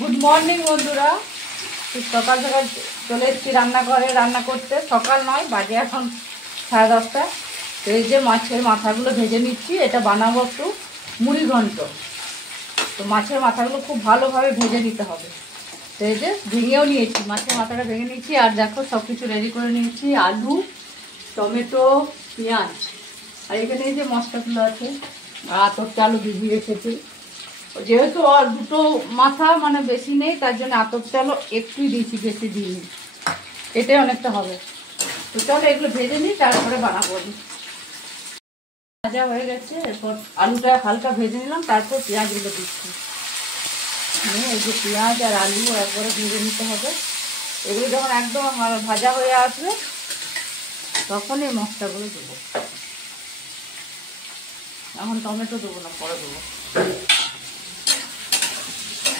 Good morning বন্ধুরা, সকাল সকাল চলে এসেছি রান্নাঘরে রান্না করতে। সকাল নয়, বাজে এখন 10:30। তো এই যে মাছের মাথাগুলো ভেজে নিচ্ছি, এটা বানাবো একটু মুড়ি ঘন্ট। তো মাছের মাথাগুলো খুব ভালোভাবে ভেজে নিতে হবে। তো এই যে ভেঙেও নিয়েছি, মাছের মাথাটা ভেঙে নিয়েছি। আর দেখো সব কিছু রেডি করে নিয়েছি, আলু, টমেটো, পেঁয়াজ, আর এখানে এই যে মশলাগুলো আছে, আর আতপ চালও ভিজিয়ে রেখেছি। যেহেতু আর দুটো মাথা মানে বেশি নেই, তার জন্য আতপ চালও একটুই দিয়েছি, বেশি দিইনি, এটাই অনেকটা হবে। তো চলো এগুলো ভেজে নিই, তারপরে বানাবো। ভাজা হয়ে গেছে, এরপর আলুটা হালকা ভেজে নিলাম, তারপর পেঁয়াজগুলো দিচ্ছি। এই যে পেঁয়াজ আর আলু একবারে ভেজে নিতে হবে। এগুলো যখন একদম ভাজা হয়ে আসবে তখন এই মশলাগুলো দেবো। এখন টমেটো দেবো না, পরে দেবো।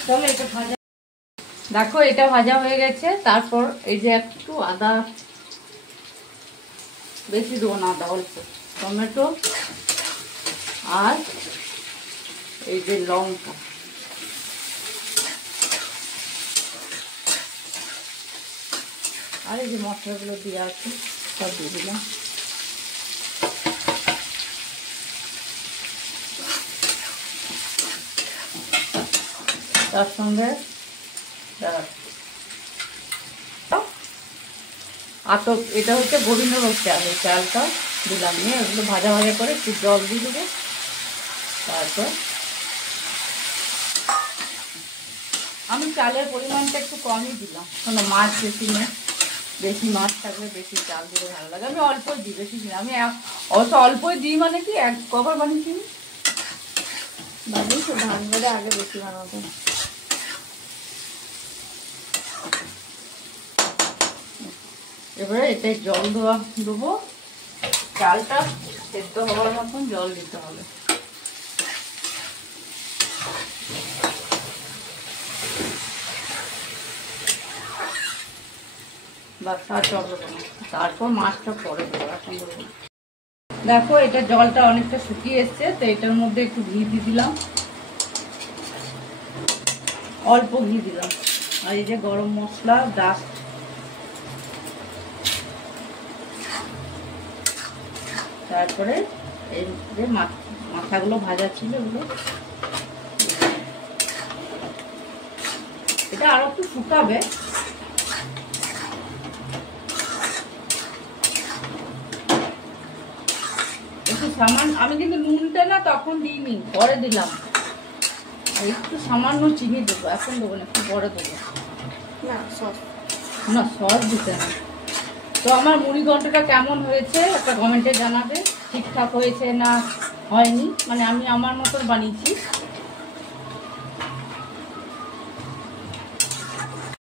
চলো এটা ভাজা, দেখো এটা ভাজা হয়ে গেছে। তারপর এই যে একটু আদা, বেশি দেবো না আদা, অল্প, টমেটো আর এই যে লঙ্কা, আর এই যে মশলাগুলো দিয়ে আছে সব দিয়ে দিলাম। তার সঙ্গে আতপ, এটা হচ্ছে গোবিন্দভোগ চাল, এই চালটা দিলাম, নিয়ে এগুলো ভাজা ভাজা করে একটু জল দিয়ে দেবো। তারপর আমি চালের পরিমাণটা একটু কমই দিলাম, কোনো মাছ বেশি নেই। বেশি মাছ থাকলে বেশি চাল দিলে ভালো লাগে। আমি অল্পই দিই, বেশি দিই আমি অবশ্য অল্পই দিই। মানে কি এক কবার বানিয়েছি বানিয়েছি, ধান বেড়ে আগে বেশি বানাবো। এবারে এটাই জল দেবো, চালটা সেদ্ধ হওয়ার মতন জল দিতে হবে। তারপর মাছটা পরে দেবো, এখন দেবো। দেখো এটা জলটা অনেকটা শুকিয়ে এসছে, তো এটার মধ্যে একটু ঘি দিয়ে দিলাম, অল্প ঘি দিলাম। আর এই যে গরম মশলা, ডাস্ট, তারপরে এই যে মাথাগুলো ভাজা ছিল ওগুলো, এটা আরো একটু শুকাবে। একটু সামান্য, আমি কিন্তু নুনটা না তখন দিইনি, পরে দিলাম। একটু সামান্য চিনি দেবো, এখন দেবো না, একটু পরে দেবো। না সস দিতে না। তো আমার মুড়ি ঘন্টটা কেমন হয়েছে একটা কমেন্টে জানাবে, ঠিকঠাক হয়েছে না হয়নি। মানে আমি আমার মতন বানিয়েছি,